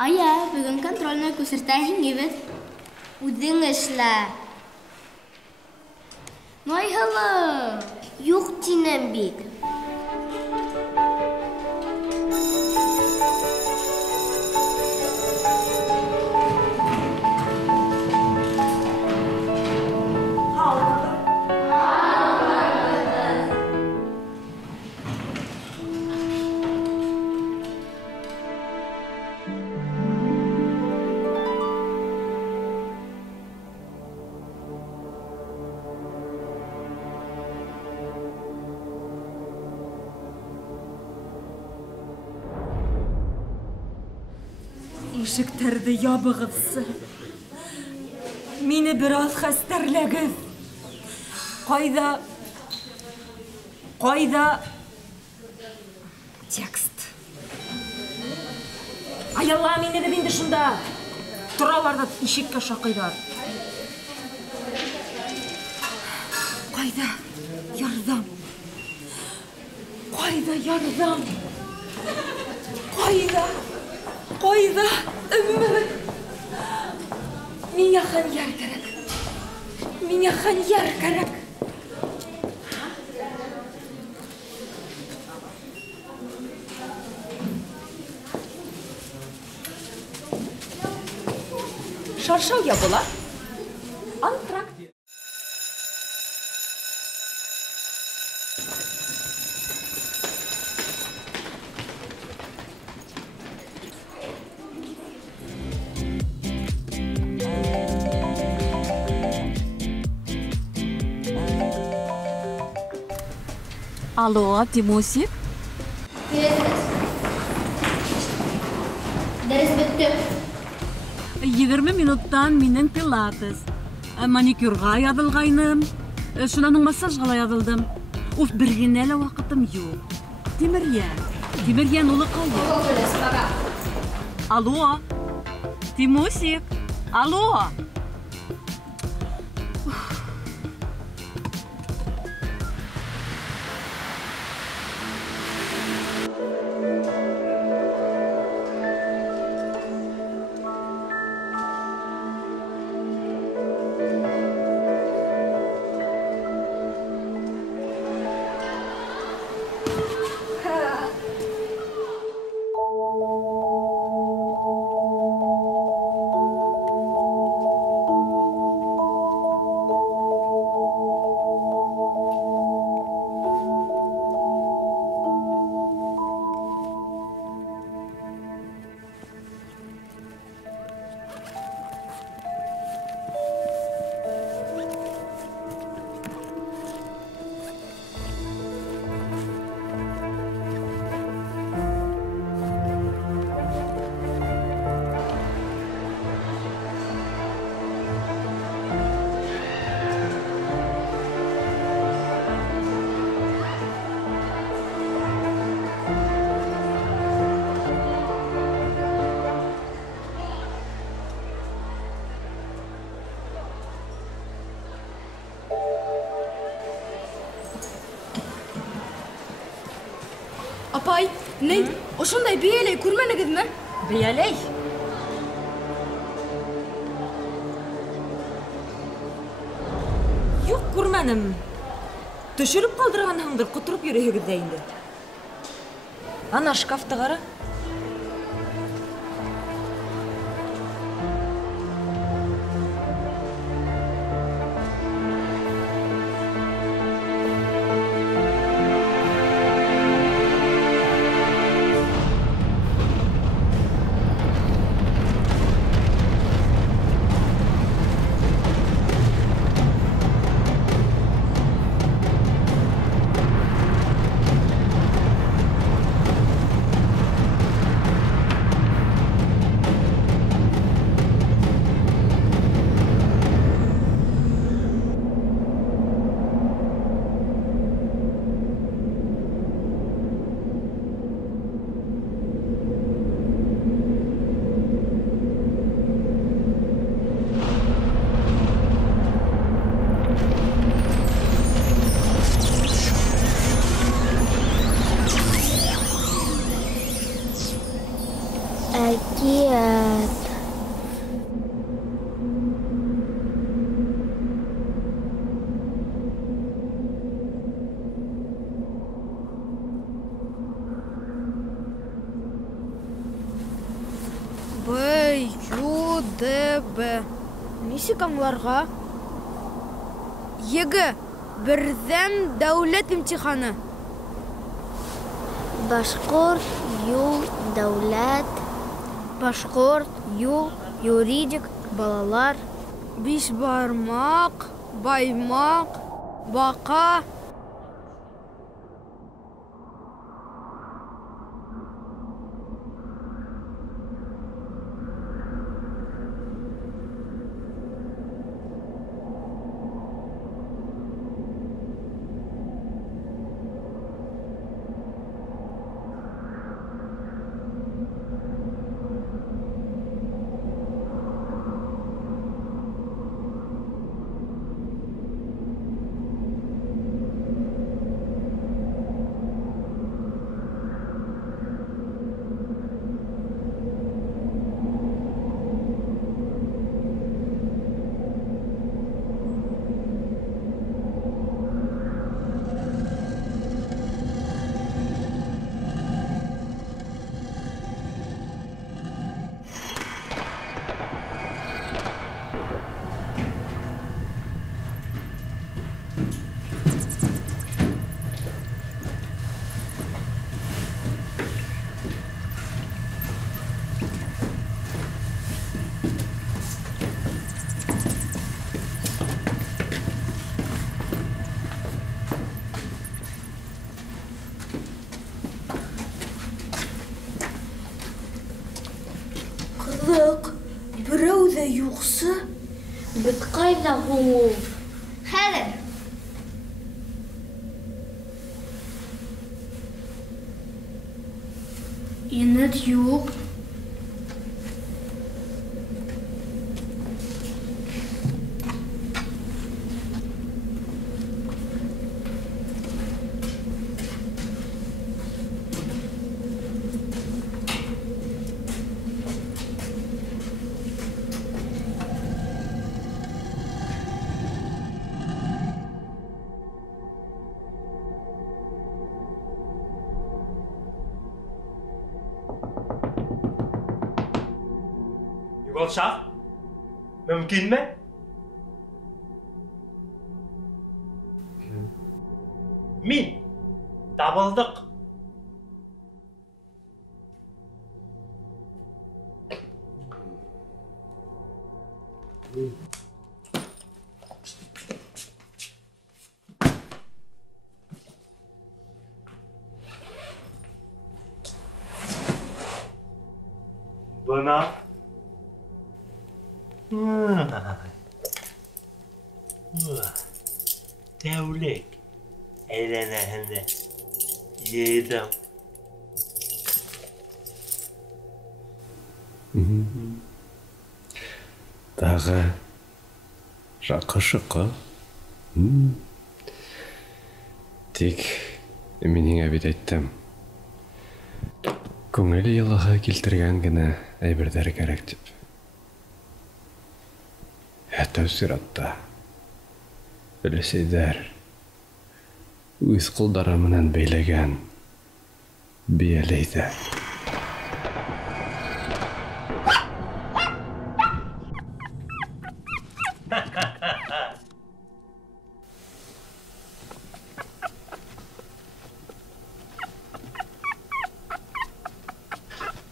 Aya, бүгін контрольный күсіртәйін кебет. Үдің ішла. Майхалы, юқ тинен бек. Ишектерді ябығызсы. Мені біраз хәстерләгіз. Қайда текст. Аялла, мені де бенді шында. Тұраларда ишекке шақайдар. Қайда ярдам. Қайда үмір. Миңа ханьяр керек. Шаршау я була. Антракт. Алло, Тимусик? Дәріс бітті. 20 минуттан менің пилатес. Маникюрға ядылғайным. Шунаның массажға ядылдым. Уф, бір генә лә вақытым юк. Тимирьян улы қайы. Алло, Тимусик? Алло. Апай, не? Ошондай биялей көрмәнегезме? Биялей? Юк, көрмәнем. Төшүрүп калдырганһыңдыр, кутуруп йөрөһөгүз дә инде. Ана шкафты кара. Әкият. Б. Нисек аңларға? Еге, бердәм дәүләт имтиханы. Башкорт, юл, дәүләт. Башкорт, юл, юридик, балалар. Бишбармак, баймак, бака. Берәү ҙә юҡсы? Бит ҡайҙа һуң? Хәҙер. Инет юҡ. Şah, mümkün mü? Min, табылдык. Buna Devlet eğlenende yedim. Дағы жақы-шықы. Тек мен еңә бет айттым. Көңілі елаға келтірген генә әйбердер керек деп. Әтәу сиратта өлесейдер үз қолдары менән бәйләгән бияләйдә.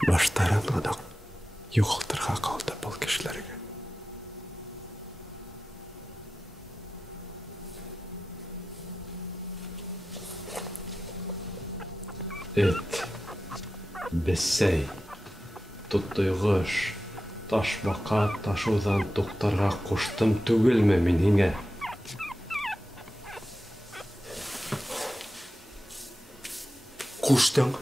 Баштарын ғана юғалтырға қалды бұл кешілерге. Эт, бесәй, тоттойғыш, ташбақа ташудан тоқтарға қоштым түгілме мен еңә. Қоштың?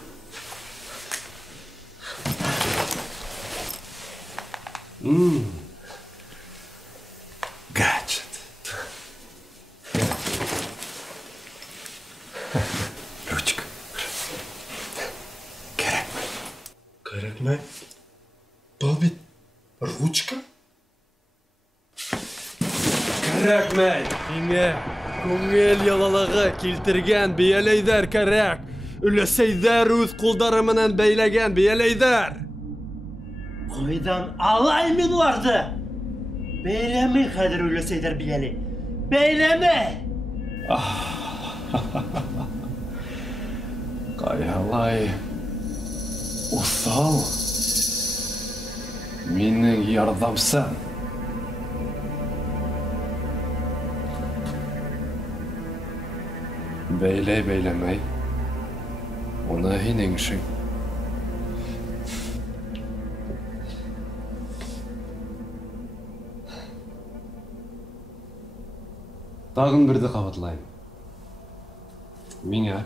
Гаджет. Ручка. Керек ме? Керек ме? Бұл бит ручка? Кәрәкмәй, еңе күңел ялалығы келтірген биялейдер кәрәк. Үлесейдер үз қолдары менен бәйләгән биялейдер. Қойдан алай мен оларды. Бәйләме хәдір үлесейдер биялей. Бәйләме! Қайалай усал менің ярдамсам. Бәйләй-бәйләмәй, оны һинең эшең. Тағын бірді қабатлайым. Миңа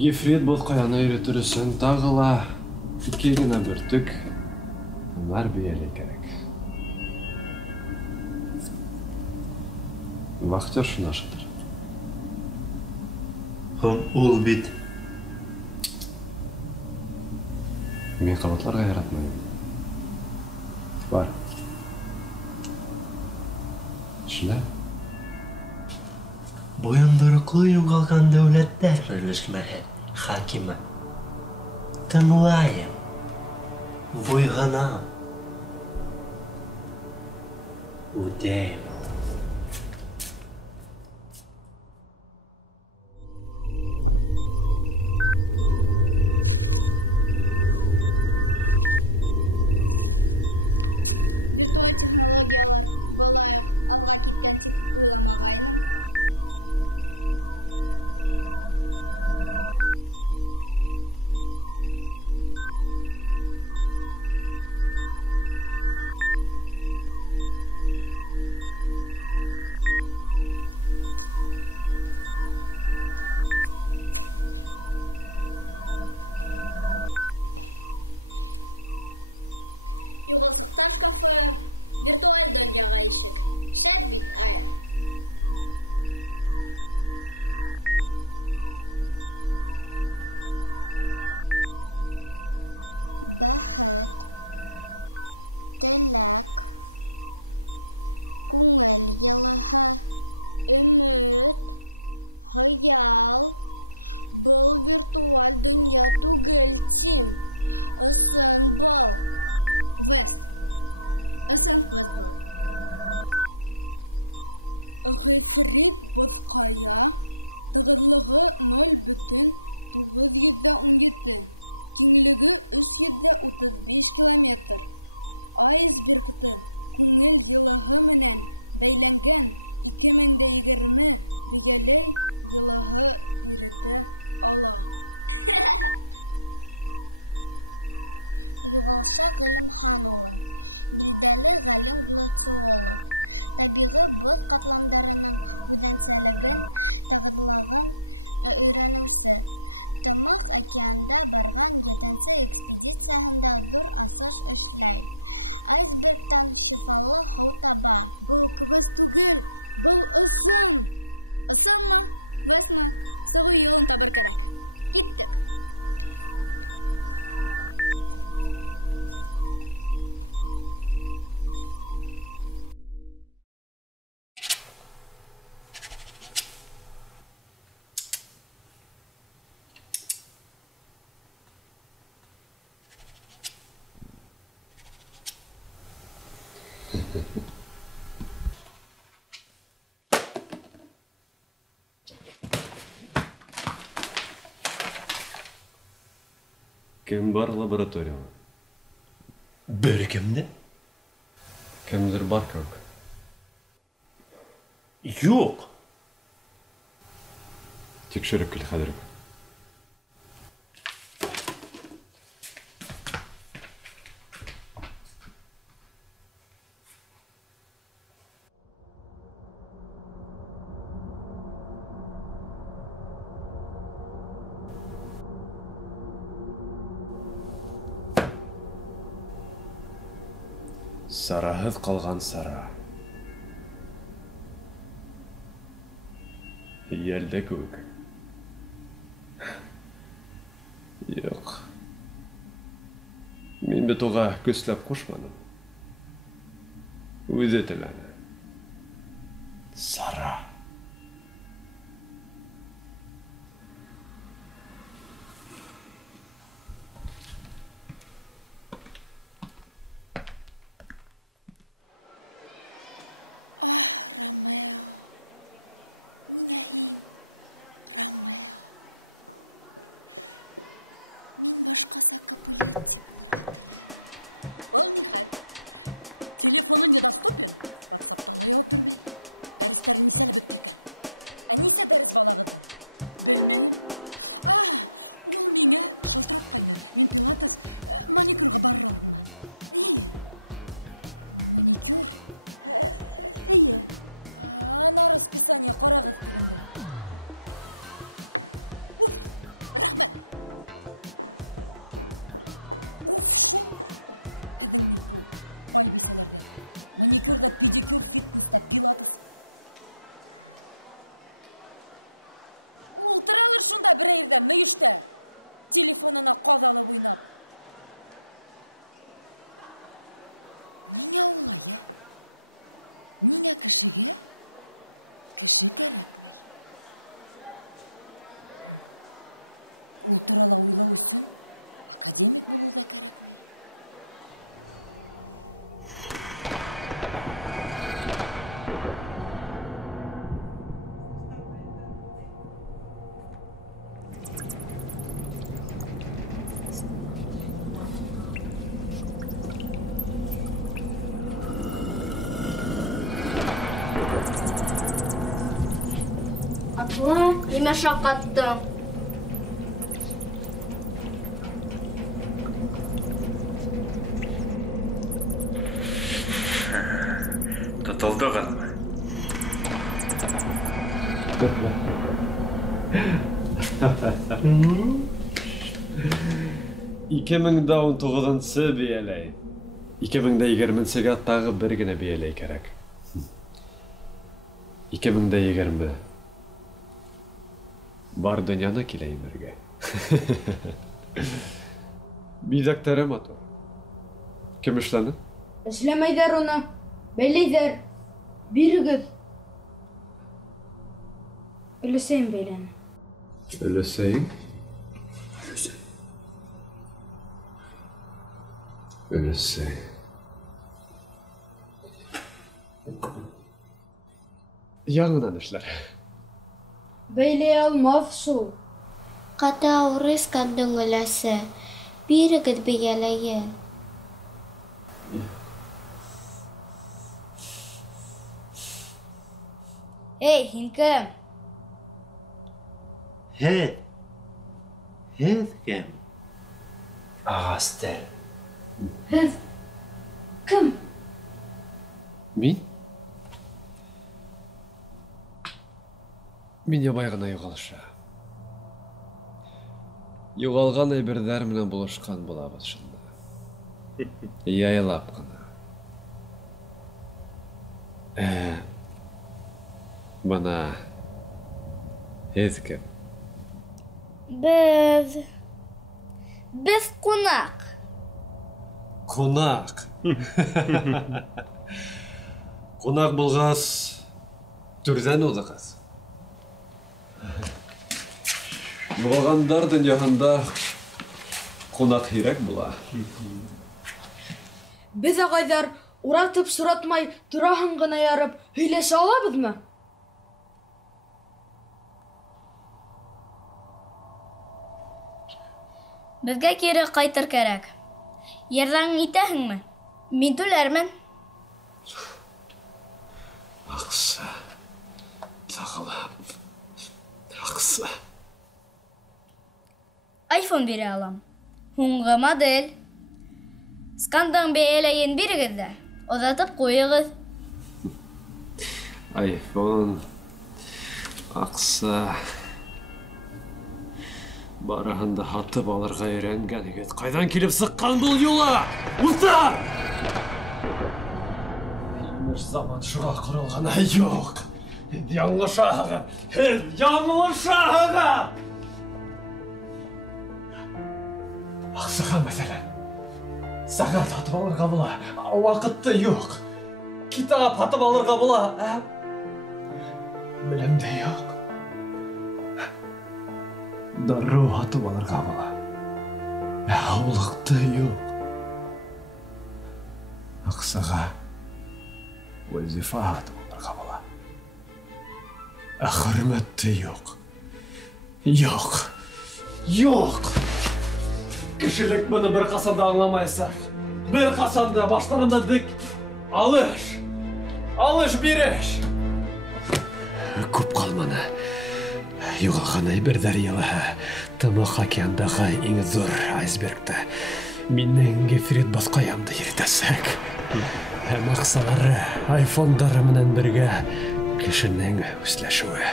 Гефрет Ботқаяны үйретер үшін тағыла кегіна бүртік нар биялей керек. Вақтер шына шыдыр. Ул бит. Мен қабатларға яратмаймын. Бар. Шына? Бойындырықлы юғалған дәулеттер өлішмәһе хакимі. Тыңлайым. Бойғанам. Үдейім. Виртуаль технологиялар былай ук алга киткән тип уйламагайным. Югалсыктар шкафы, виртуаль дөньяга ишек. Шәп бит, ая. Бәхет, теләк, күңел йылыһы, өмет, хыял. Был виртуаль дөнья түгел, Тим. Ысын был. Вест. Ысын квест был. Гыйфрит Ботқая, тығырлығы 0,917, кеңлігі 335 километр. Айсбергті күңел йылыһы менән бәйләнгән 2020 бияләй йылыһы иретә ала. Югалша Гыйлемхан улы, билдәле галим глациолог, табигый боз катламдарының үзенчәлеген, тагырлыгын өйрәнүче. Тымык океанда барган 7-нче экспедициясында зур асыш эшләй. Айсбергтан шифалы һау таба. Бұл квест түгел, бұл ысын. Ысынмы? Квестмы? Сыгу юлын табыр кирәк. Киттек. Кем бар лабораторияда? Бер кемде? Кемдер бар кеүек. Юк. Тикшереп кил хәзер. Сараһыз калган сара. Йәлдә күк. Юк. Мин Мин бит уга көсләп кушмадым. Үзе теләде. Сара. Ромео. Ниңә һин? Ромео. Мин башкаса Капулетти булырга теләмим. Был ни хәл? Телефоны недоступен. WhatsApp'та ла яуап бирмәй. Дәресләре нисәле бетте икән? Ә нисә дәрес балагыдың? Белмәйем. Ул миңа шылтыраткайны. Мин пилатес маникюрга барыр алдыннан. Маникюр? Әйе. Ана расписание карагыз тегендә. Уф, рәхмәт. Уф, шул. Һеҙҙең ни күп? Бай бисәләрҙә. Маникюрда, педикюр, фитнеста, пилатес. Ултыралыр шунда бер ерҙә, мөйөштә. Телефонына ҡаҙалып уйнап. Ниңә улай, ә? Ниңә кешегә? Кеше кәрәкмәй. Ул турала уйлау өсөн академик булыу да кәрәкмәй. Апа, нимә шаҡаттың? Тотылдығыҙмы? 2019 бияләй. 2020-гә тағы бер генә бияләй кәрәк. 2020 бар дөньяны килә имергә. Биҙәктәре матур. Кем эшләне? Эшләмәйҙәр уны. Бәйләйҙәр. Бирегеҙ. Өләсәйем бәйләне. Өләсәйең? Өләсәй. Яңынан эшләр. Бәйләй алмаҫ шул. Ҡата ауырыскандың өләсе. Бирегеҙ бейәләйе. Эй, һин кем? Һеҙ. Һеҙ кем? Ағастар. Һеҙ кем? Мин? Мин ябай ғына юғалыша. Юғалған әйберҙәр менән булышҡан булабыҙ шунда. Яйлап ҡына. Бына һеҙ кем? Беҙ ҡунаҡ. Ҡунаҡ. Ҡунаҡ булғас, түрҙән уҙығыҙ. Булғандар донъяһында ҡунаҡ һирәк була. Беҙ ағайҙар уратып суратмай тураһын ғына ярып һөйләшә алабыҙмы? Беҙгә кире ҡайтыр кәрәк. Ярҙам итәһеңме? Мин түләрмен. Аҡса. Тағыла. Аҡса. iPhone бирә алам. Һуңғы модель. Скандың бейәләйен бирегеҙ ҙә. Оҙатып ҡуйығыҙ. iPhone. Аҡса. Барыһын да һатып алырға өйрәнгәнегеҙ. Ҡайҙан килеп сыҡҡан был юла? Ултыр! Имеш заман шуға ҡоролғаны юҡ. Һеҙ яңылышаһығыҙ! Һеҙ яңылышаһығыҙ! Аҡсаға мәсәлән. Сағат атып алырға була, вақытты жоқ. Китап атып алырға була, білімді жоқ. Дару атып алырға була, аулықты жоқ. Ақсаға вазифа атып алырға була, хөрмәтті жоқ. Жоқ. Кішілік бұны бір қасанда аңламайса, бір қасанда баштарында дік алыш береш. Көп қалманы. Юғалғаны бір дариялы, Тымық океандағы ең зор айсбергті. Менің гефрит басқа янды еретесік. Мақсалары, айфондары менен бірге кішінің өсләшуі,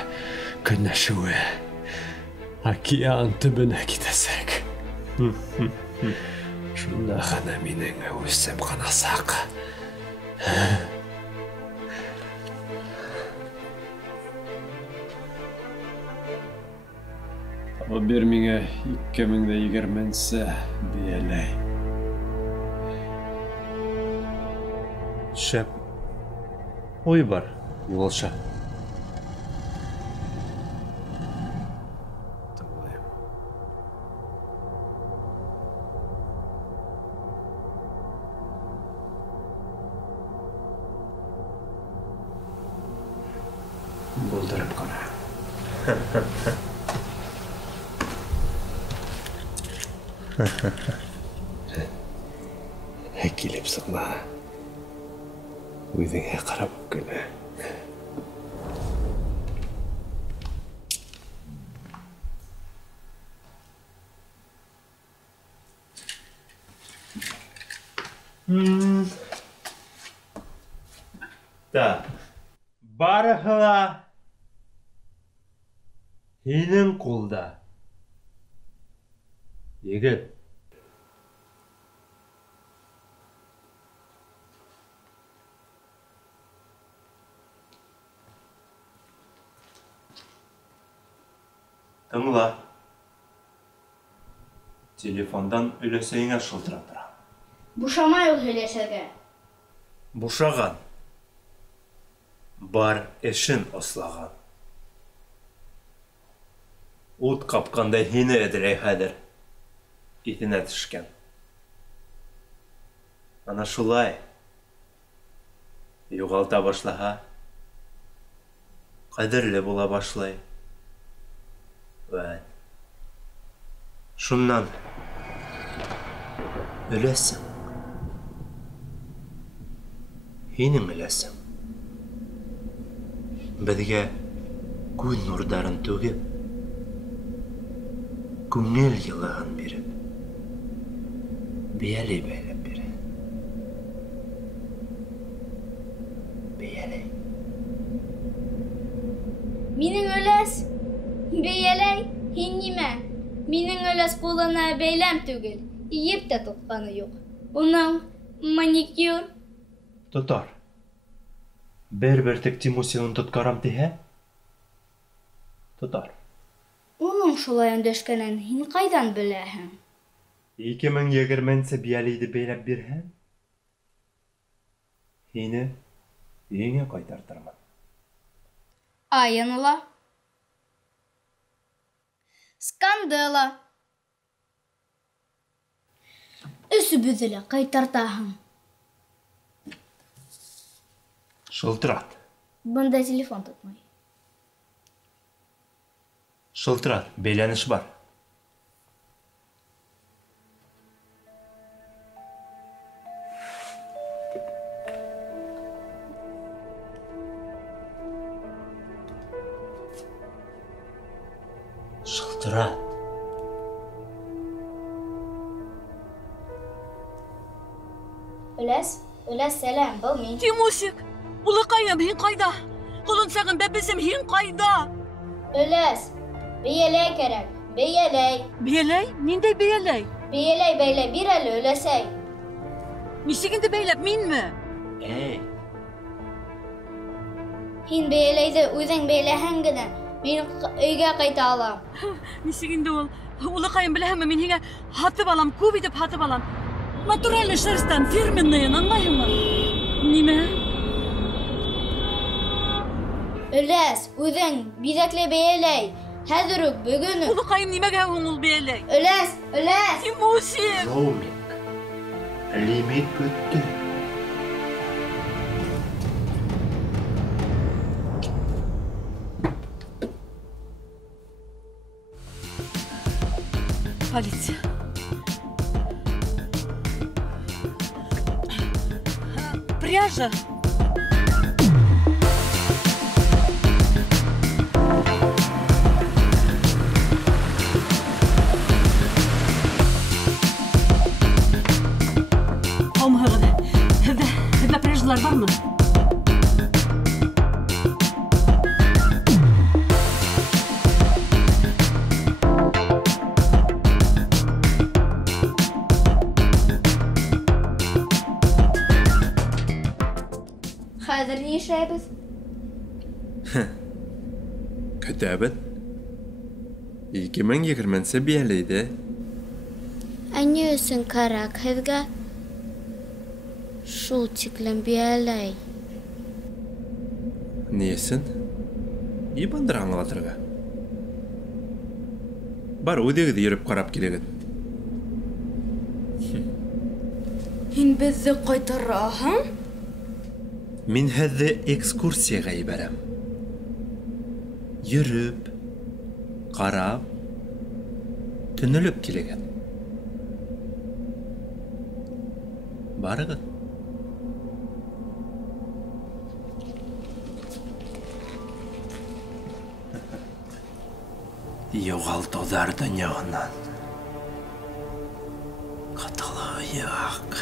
көнәшуі, океан түбіне кетесік. Шунда ғана менің өсім қанасақ. Табы бер меңе 2020 бейелей. Шәп, ой бар, олша. Бұлдырып қана. Келіп сықма. Өйдіңе қарап өккені. Барғыла енің қолда. Егіт. Тыңла. Телефондан үлесейіңе шылтырап тұра. Бушамай ул һөйләшергә. Бушаған. Бар эшін ослаған. Ут қапқандай хине әдірей хәдір. Итіне түшкен. Ана шулай. Юғалта башлаға. Қадірлі бола башлай. Вән. Шуннан. Үлесің. Хинің үлесің. Бізге күн нұрдарын төгіп, күңел йылығын беріп, бейәлей бәйлеп береді. Бейәлей. Минең өләс, бейәләй, һин нимә? Минең өләс ҡулына бәйләм түгел, иеп тә тотҡаны юҡ. Уның маникюр. Тотар. Бер тек Тимусинын тоткарам тиһә? Тотар. Уның шулай өндәшкәнен һин ҡайҙан беләһең? 2020 бейәлейді бәйләп бирһәң, һине өйөңә ҡайтартырмын. Айыныла. Скандала. Өсөбөҙҙө лә ҡайтартаһың. Шылтырат. Бында телефон тотмай. Шылтырат, бәйләнеш бар. Шылтырат. Өләс, сәләм, был мин. Тимусик, улыҡайым, һин ҡайҙа? Ҡолонсағым, бәпесем, һин ҡайҙа? Өләс, бейәләй кәрәк, бейәләй. Бейәләй? Ниндәй бейәләй? Бейәләй бәйләп бир әле, өләсәй. Нисек инде бәйләп, минме? Эй, Һин бейәләйҙе үҙең бәйләһәң генә, мин өйгә ҡайта алам. Нисек инде ул? Улыҡайым, беләһеңме, мин һиңә һатып алам, күп итеп һатып алам. Натуральный шерстен, фирменный, аңлайһыңмы? Нимә? Өләс, үҙең биҙәкле бейәләй. Хәҙер үк бөгөн үк. Улыҡайым нимәгә һуң ул бейәләй? Өләс! Тимусик! Жаумик. Лимит бөттө. Полиция. Пряжа. Һеҙҙә пряжалар бармы? Хәҙер ни эшләйбеҙ? Көтәбеҙ. 2020 бейәләйҙе. Ә ни өсөн кәрәк һеҙгә шул тиклем бейәләй? Ни өсөн? Ибандыр аңлатырға. Бар, үҙегеҙ йөрөп ҡарап килегеҙ. Һин беҙҙе ҡайтараһың? Мин һеҙҙе экскурсияға ебәрәм. Йөрөп, ҡарап, төнөлөп килегеҙ. Барығыҙ. Юғалтыуҙар донъяһынан ҡотолояҡ.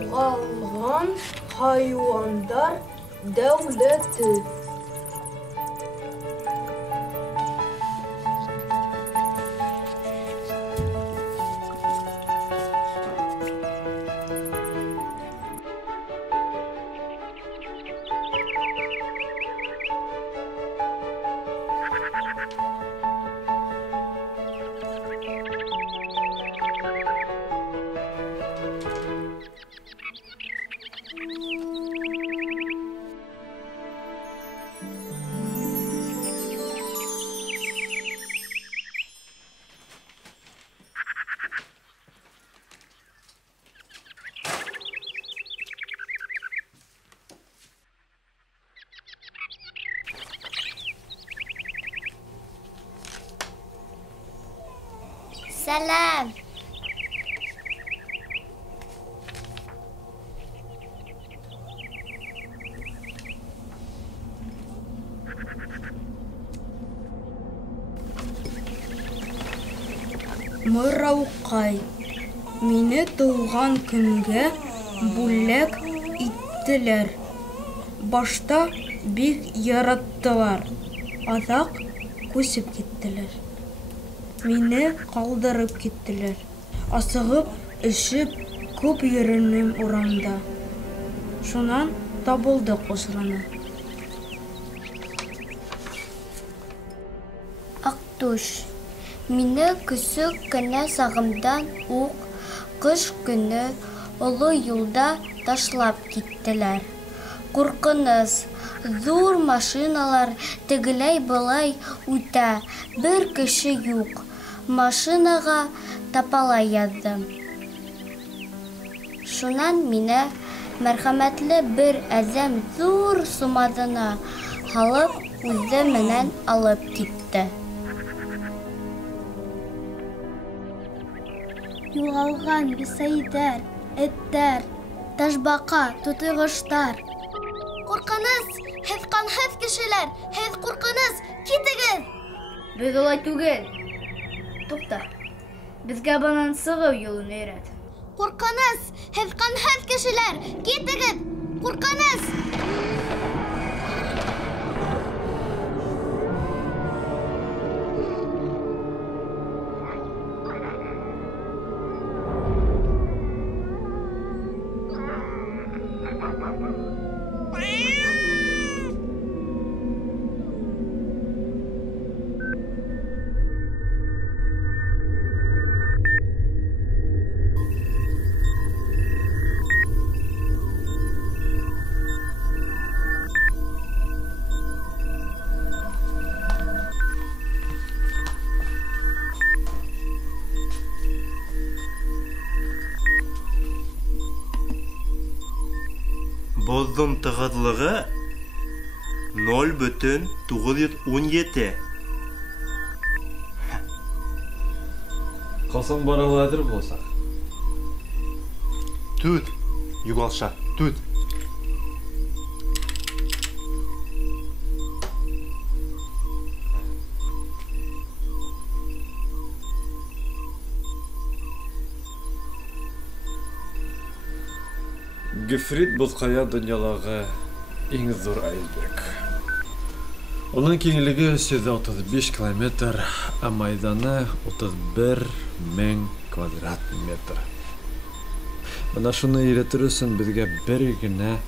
Юғалған хайуандар дәүләте. Сәлам! Мырауҡай, мине тыуған көнгә бүләк иттеләр. Башта бик яраттылар, аҙаҡ күсеп киттеләр. Мине ҡалдырып киттеләр. Асығып, эшеп, күп йөрөнөм урамда. Шунан табылдыҡ осраны. Аҡтүш, мине көсөк кенә сағымдан уҡ ҡыш көнө оло юлда ташлап киттеләр. Ҡурҡыныс, ҙур машиналар тегеләй-былай үтә, бер кеше юҡ. Машинаға тапалай яҙҙым. Шунан мине мәрхәмәтле бер әҙәм ҙур сумаҙына һалып, үҙе менән алып китте. Юғалған бесәйҙәр, эттәр, ташбаҡа, тутыйғоштар. Ҡурҡыныс! Һеҙ ҡанһыҙ кешеләр! Һеҙ ҡурҡыныс! Китегеҙ! Беҙ улай түгел. Туҡта. Беҙгә бынан сығыу юлын өйрәт. Ҡурҡыныс! Һеҙ ҡанһыҙ кешеләр! Китегеҙ! Ҡурҡыныс! Bozdum tığızlığı 0,917. Қалсаң бара аладыр болса. Tut, yuvalşa, tut. Гифрит бұзқая дүниялағы ең зор әйелбек. Оның кеңілігі 135 километр, а майданы 31,000 квадрат метр. Мына шуны үйретір үшін бізге бір гіне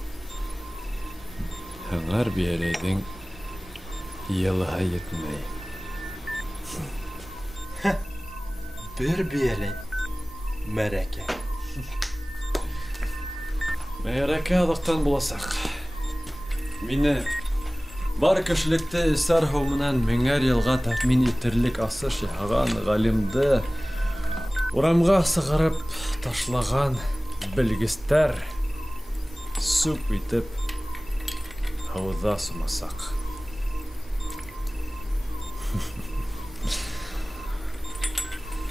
аңар биелейдің еліға етмей. Bir biyeley. Mereke. Мәйрәкә адақтан боласақ. Мені бар кішілікті ісар хауымынан меңер елға тәкмин етерлік асыш яған ғалимді орамға сығырып ташлаған білгістер сүп етіп хауыза сумасақ.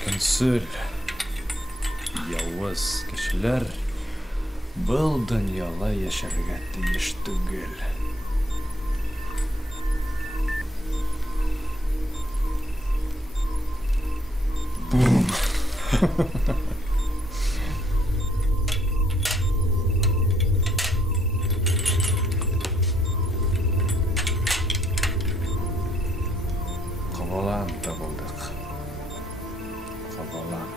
Күнсіл, яуыз кішілер бұл дүнияла яшәргә тиеш түгел. Кабалан табылдык. Кабалан.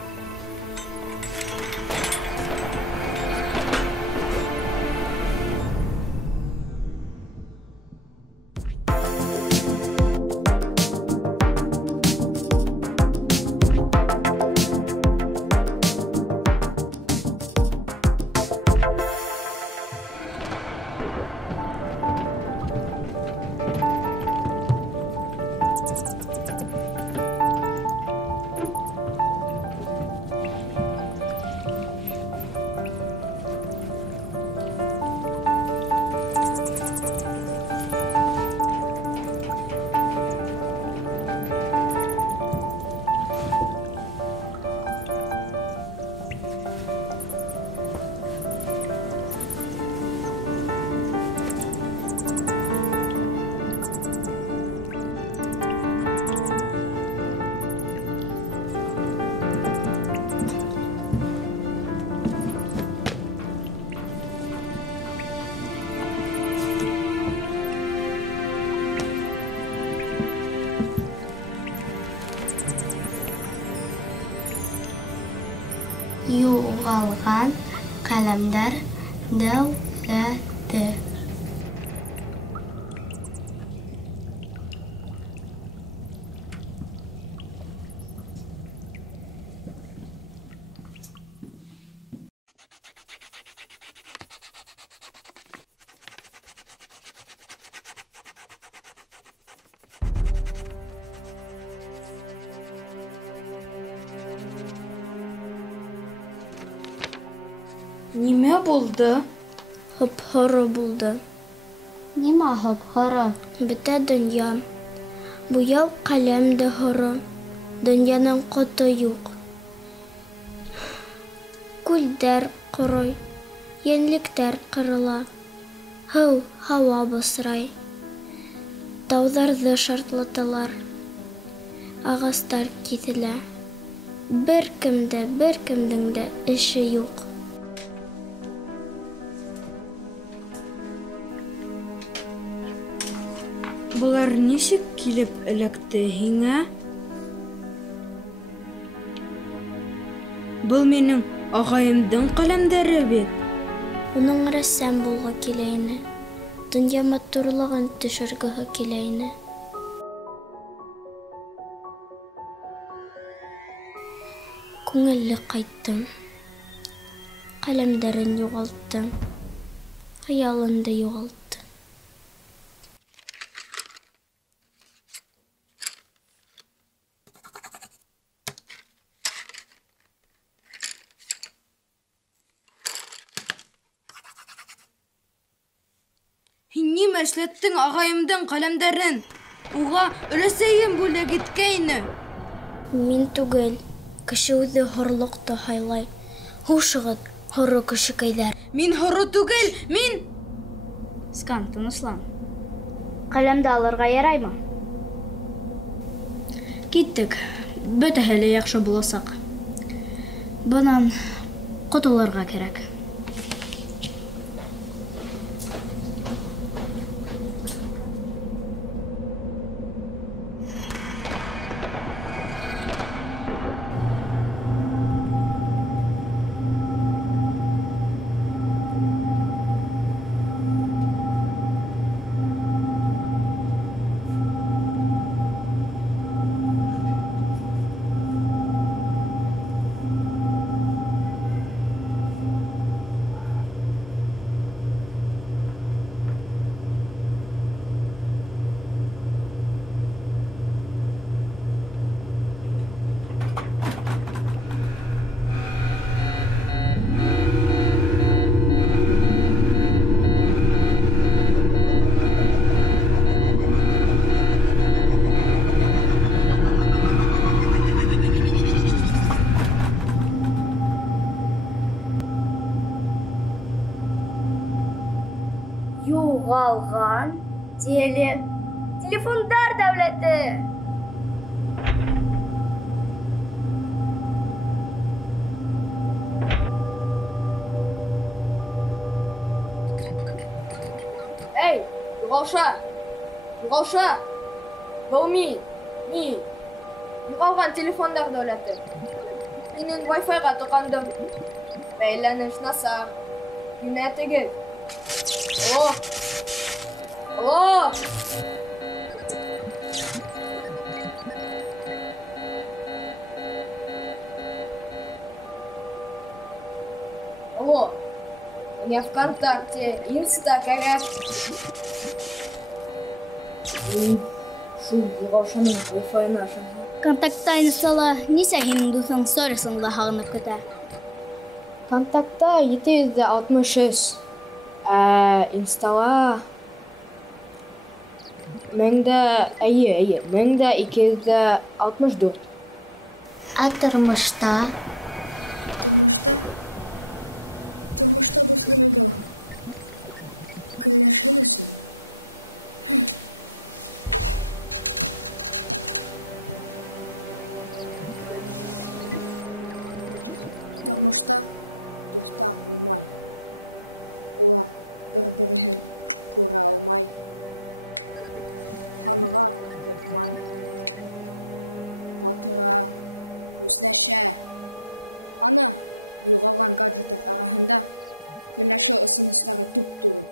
Юғалған қаламдар дәулеті. Ниме булды? Хып-хоры булды. Нима хып-хоры? Бөтә дөнья. Буяу каләм дә хоры. Дөньяның коты юк. Күлдәр корый. Йәнлектәр кырыла. Һыу һава бысрай. Тауҙарҙы шартлаталар. Ағастар киҫелә. Бер кемдең дә эше юк. Булар нисек килеп эләкте һиңә? Был минең ағайымдың каләмдәре бит. Уның рәссам булғы килә ине. Дөнья матурлығын төшөргөһө килә ине. Күңелле ҡайттым. Каләмдәрен юғалттым. Хыялын да юғалтты. ниме эшләттең ағайымдың каләмдәрен? Уға өләсәйем бүләк иткәйне. Мин түгел. Кеше үҙе хорлоҡто һайлай. Хушығыҙ, һоро кешекәйҙәр. Мин һоро түгел, мин... Скан, тыныслан. Каләмде алырға яраймы? Киттек. Бөтәһе лә яҡшы буласаҡ. Бынан ҡотолорға кәрәк. Юғалған телефондар дәүләте. Эй, юғалша! Юғалша! Был мин! Юғалған телефондар дәүләте. Минең Wi-Fi-ға тоҡандым. Бәйләнеш насар. Миңә тегел. Алло! Алло! Меня ВКонтакте, Инста, кәрәк. Шул юғалшаның Wi-Fi-на аша. Контактта инстала нисә һинең дуҫың сторисыңда һағынып көтә? Контактта 763. Инстала... Мәңдә 264. Ә тормошта? Тормошта дус нимәгә? Көнләшһен өсөн. Тормошта дустар булмай. Улар бер-береһен күрә алмай. Ханға йоҡмай. Батыра, үсләшә. Ана, юғалған гаджеттар араһында көнләшеү ысыныстары туп-туры.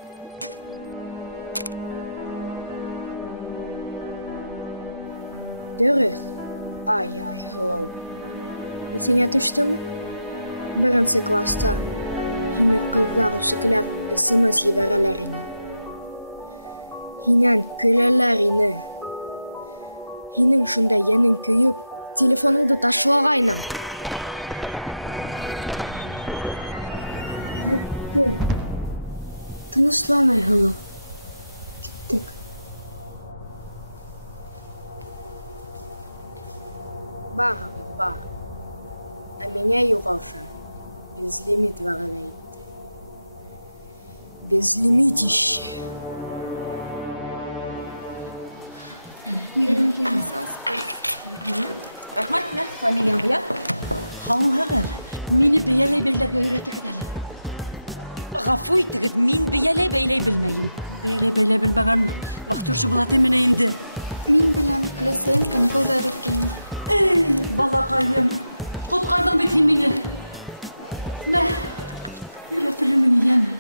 Дөрөҫ. Ай, һылыу. Иҫеңә төштөмө? Беренсе класста һине ҡыҙҙар үсекләп SMS ебәрәләр ине. Һинән көләләр ине. Һинең шунда йәнең көйөп, телефоныңды ташлағайның. Бөттө. Тыныслан, Айһылыу. Киттек. Бар. Ә миңә юғалша безлимит вәғәҙә итте. Безлимит ише. Рәхмәт миңә, фамилияң Быян. Һаңһығыҙ, мине бейәләй бәйләргә өйрәтегеҙ әле. Ғафу итегеҙ, мин бейәләй бәйләй белмәйем. Бейәләй бәйләй белмәгән вахтерша булат именә инде. Мин беләм, өләсәйем каникулда өйрәткәйне. Эй, балаҡайым, ҡотҡарҙың бит һин мине. Мә, өйрәтерһең мине, йәме.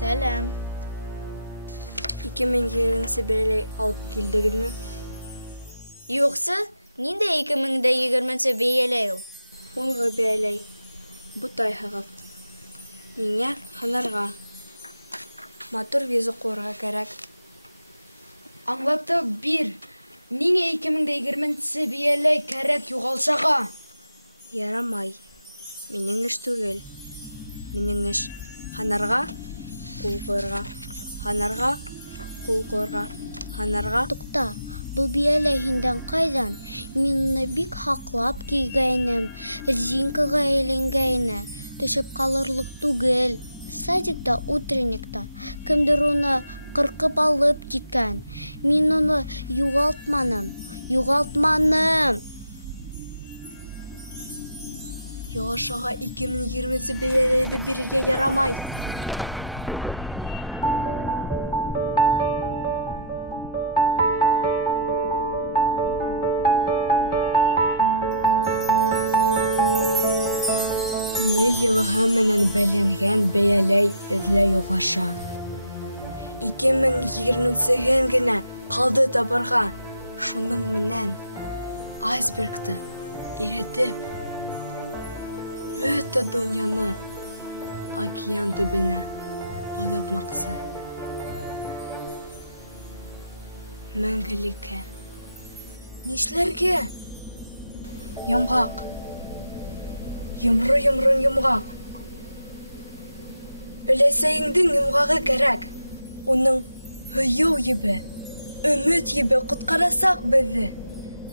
Сәләм. 2020 бәйлей алып келдігіні? Юқсы, нинде 2020 бейелей ул? Онға бәйлей. Бұтай хағып. Миңе ханарға. Матур виза қорға кәрәк. Аңлатып бір. Миңе 2020 бәйлей кәрәк юғалшаға. Ярамай. Минең эш түгел. Минең эш ханарға, қул қойырға. Ханарға, қул қойырға. Ханарға. Тукта, бұл бияле һиндән кайдан? Мин уны бик хаклап кигәйнем, резинкага әйләнгәйне. Төшеп калырлык түгел. Садикта, утренникта кемдер уны кыркып алып киткән. Мин уны югалтманым. Юғашаға 2020 бәйлейді бірге ярамай. Күңел йылыһы менән бәйләнгән бәяләй эҙлә юғаша. 2020 генә ҡалды табырға. Шуның менән айсбергты иретеп, бөтә донъяны океан төбенә алыпмаҡсы. Мәңгелеккә. Нишләргә? Йомғаҡ. Йомро йомғаҡ. Өләсәйеңдең йомғағы кәрәк. Уның һөйөү ебе, өмөт ебе ҡотҡарасаҡ беҙҙе.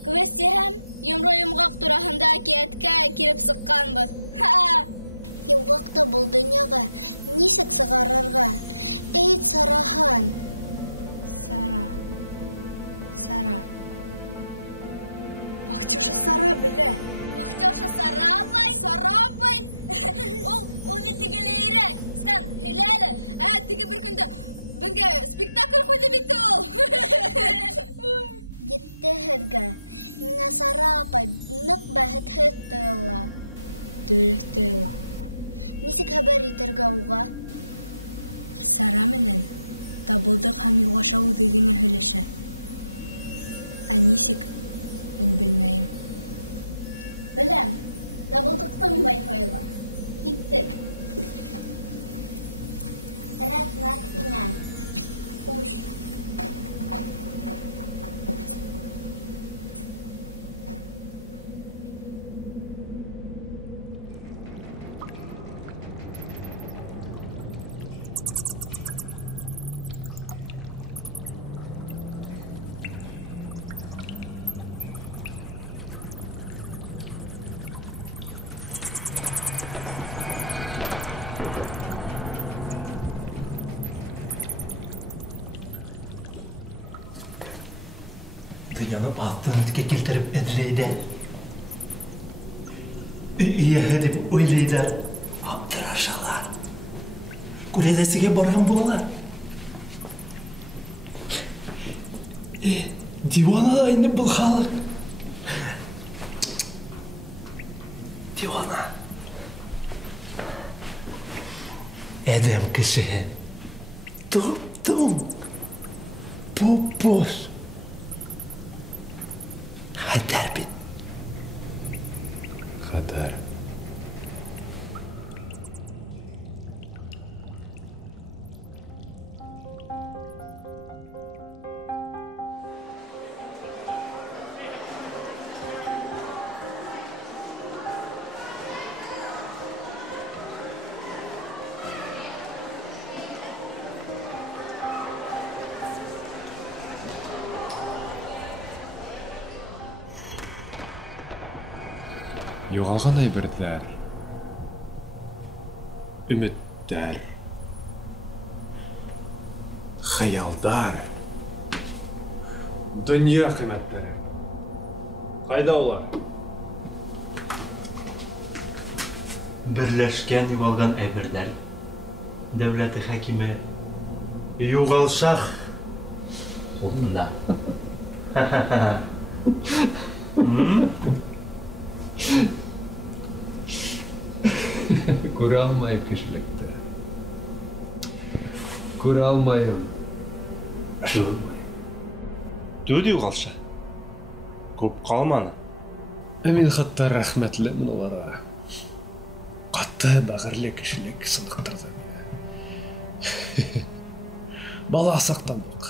Күвестеһәм, йомро-йомғаҡ тураһында әкиәткә килеп сыҡҡанбыҙ. Йомғаҡты был донъяға нисек сығарырға? Әйт сараһын. Сара. Бахтюша Сара белә. Бахтюша Сара апай? Ул бит тегеләйерәк. Скан, һөйләле. Теге бер көндә беҙгә спектакль ҡуйҙы бит ул. Етте һеҙгә. Миңә Сара апай ныҡ бәхетһеҙ тойола. Дөрөҫ тойола. Нисек хәбәр итергә уға? Сара менән табылдыҡ һәм юғаша үҙе генә һөйләшә. Ә нисек? Мин белмәйем. Беләм. Табылдыҡтың байфайла. Киттек. Рәхмәт һиңә. Хуш. Dünyanı altın etke keltirip edileydi. Üye edip öyleydi. Abdırarşalar. Kuledesige bargan bulalar. Divana aynı bulhalık. Divana. Edem kişi. Tum. Popos. Xatar bit. Xatar. Юғалған әйберҙәр, өмөттәр, хыялдар, донъя ҡиммәттәре. Ҡайҙа улар? Берләшкән юғалған әйберҙәр. Дәүләте хакимы юғалшаҡ ҡулында. Күрә алмайым кешелекте. Күрә алмайым. Төді қалша. Көп қалманы. Мен қатта рахметлі мұнылара. Қатты бағырлы кішілік сындықтырды мені. Бала сақтанық.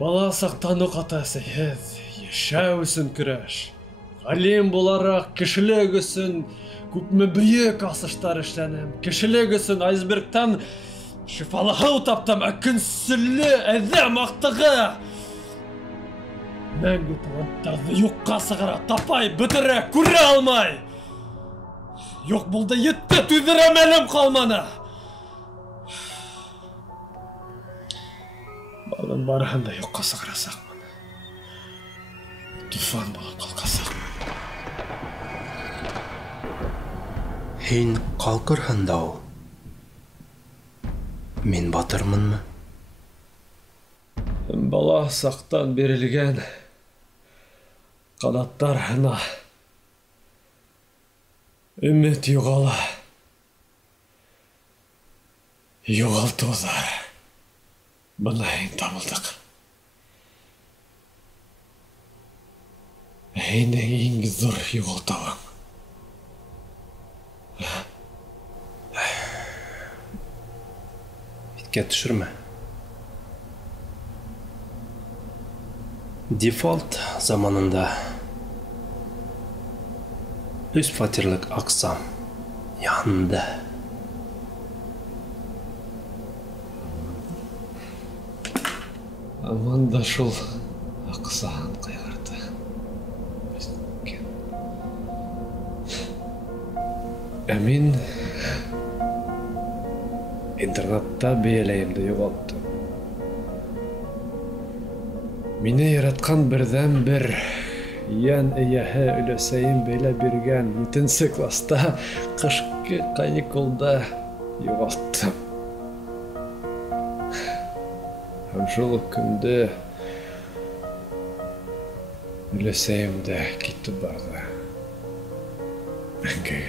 Бала сақтанық атасы ез. Ешәу үшін күрәш. Ғалим боларақ кішілік үшін көпмі бүйек асыштар іштәнім. Кішілік үшін айсбергтан шифалығы таптам әкінсілі әзім ақтығы. Мәңгі таланттарды юққа сығыра тапай, бітірі көре алмай. Yok bulda yetti tüydüremelim kalmanı. Balım barahında yokka sığırasak mı? Tufan bağı kalkasak mı? Хейн қалқырхын дау. Мен батырмын мı? Бала сақтан берілген қанаттар хына. Үміт юғала. Юғалты озар. Бұнайын табылдық. Әйнің ең зор юғалтауың. Бітке түшірме. Дефолт заманында үз фатерлік ақсам янды. Аманда шул ақсан қайғырды. Әмин интернатта бейелейімді юғалтты. Мені яратқан бірден бір ян әйәхі үлесейін бейлі берген 7-сі класста қышқы каникулда юғалттым. Һәм шул күнде үлесейімді кетіп барды. Мәңгіге.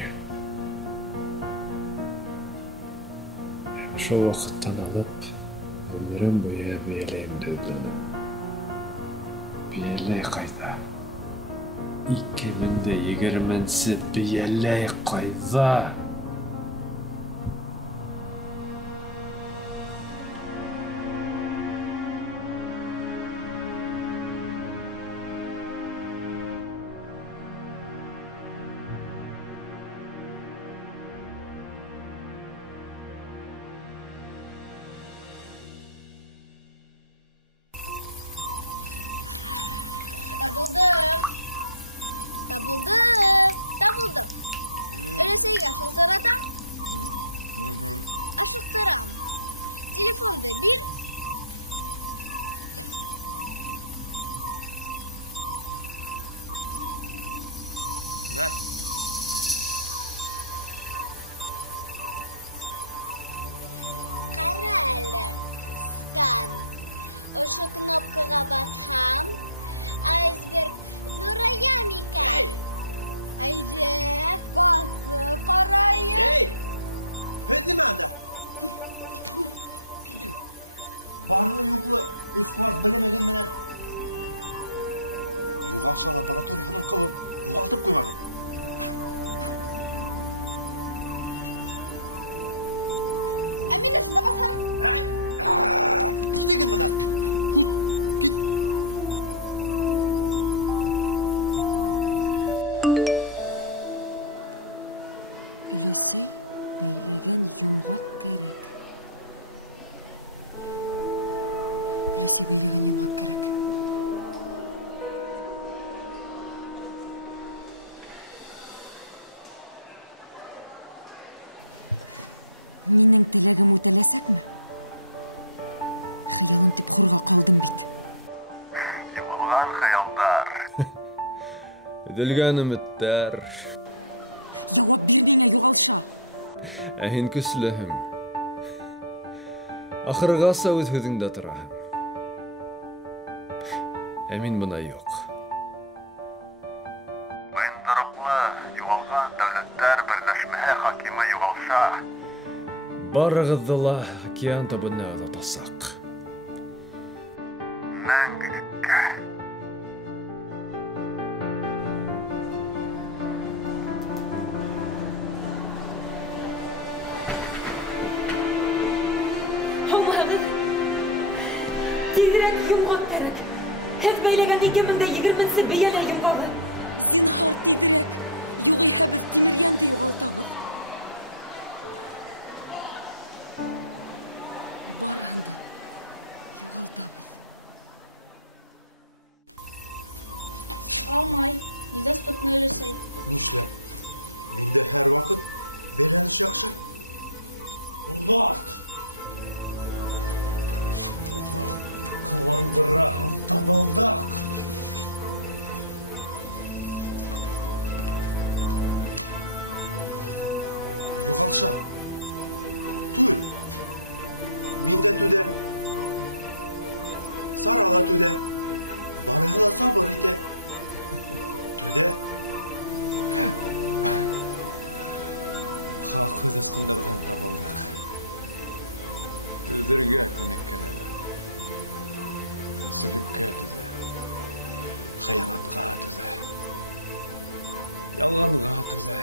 Һәм шул вақыттан алып, өмірім бойы бейлейімді өділінім. Бейлей қайда? 2020 бейлей қайда? Табылдық. Өлесейге шылтыратам. Ашықтырам. Телефонды бір. Мә? Қара әлі, скан. Ошы кнопкаға батхам, айсберг зұрайам екен. Әйде, басып қарайын. Ей! Өтті ме анда? Барлы юқлы өз класс білемеген менен. Юғалшы лабораторияның қылы юғалтып қоймағын. Әмин ұшында басам. Не деген мұнат? Кет. Үлесей бәйлеген юмғақ керек. Үлесей бәйлеген юмғақ керек. Менің тілегім өтелесек ме? Хыялым тип құрға қалдым бит. Емалған қаялдар. Өділген үміттер. Жауап бермеңе юғалша. Әйін күсіліхім. Ақырға сауыт хүдіңді тұрағым. Әмин бұна yok. Ойындырықлы юғалған дәулеттер бірдәшмәе хакимы юғалша. Барығыздыла океан табына ұлатасақ. мәңгілікке. Алмағын. Тегірек юмғақ керек. Һез бәйләгән 2020 бейәлә юмғағы. Зинһар тегірек. Юғыйһа біз Тимирьянды юғалтабыз. Баранды юғалтабыз. Алмай, недоступны өлесей. Нишләп? Миндә һәр вакыт бәйләнеш яхшы. Улак! Кыландыраһың табалдак! Юғалша. Түл. Миндә түдә. Сарала түдә. Барыһы да сабыр итә. Түдә. Хақ көз асқындардан табылдық. Түдірге көнеккен әлі. Сүлікке түді. Қиянатқа түді. Ялғанға түді.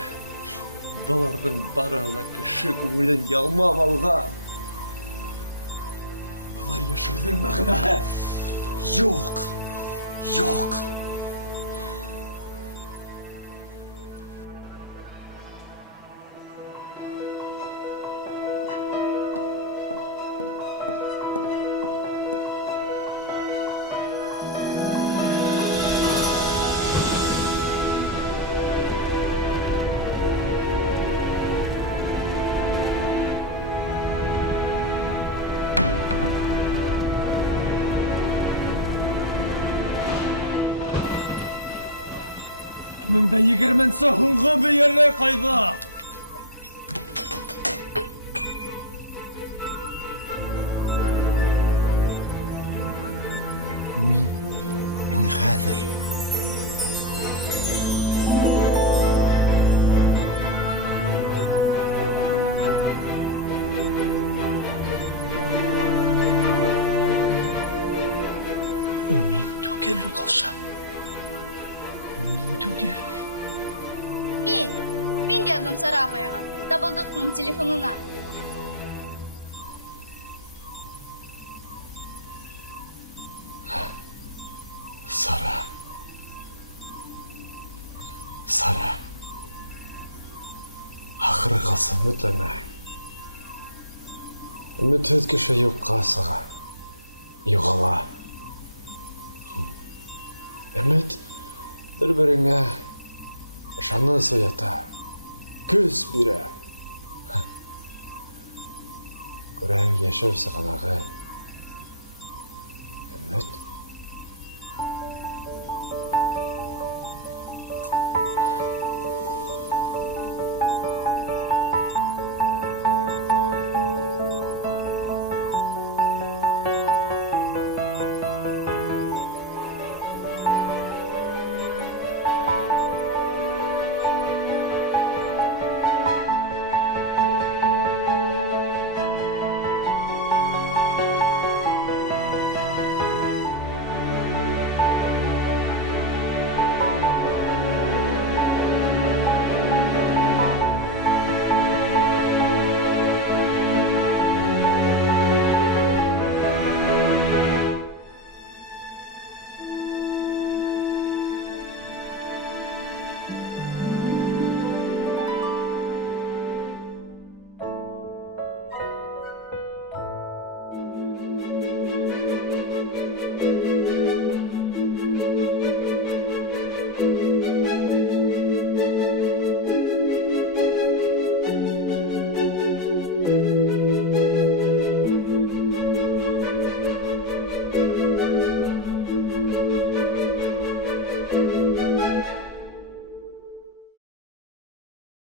Бұлардың барыла кіші көңілін ялмап алған. Бұлай яшудың мағынасы жоқ. Жоқ. Мыңда 20 хунға бейелі қайда? Мин хәзер. Мин түгел юғалша. Мин түгел. Мен geldim Sara апайға. Табылдықтың телефонынан. Sara. Sara. Ақыры қалса үмітләнәң. Үміт өткіші юққа сыға. Юғала. Үміт бір-біріңе жаны соята. Көз бирә. Көрәң яшәү сығанағы. Үміт.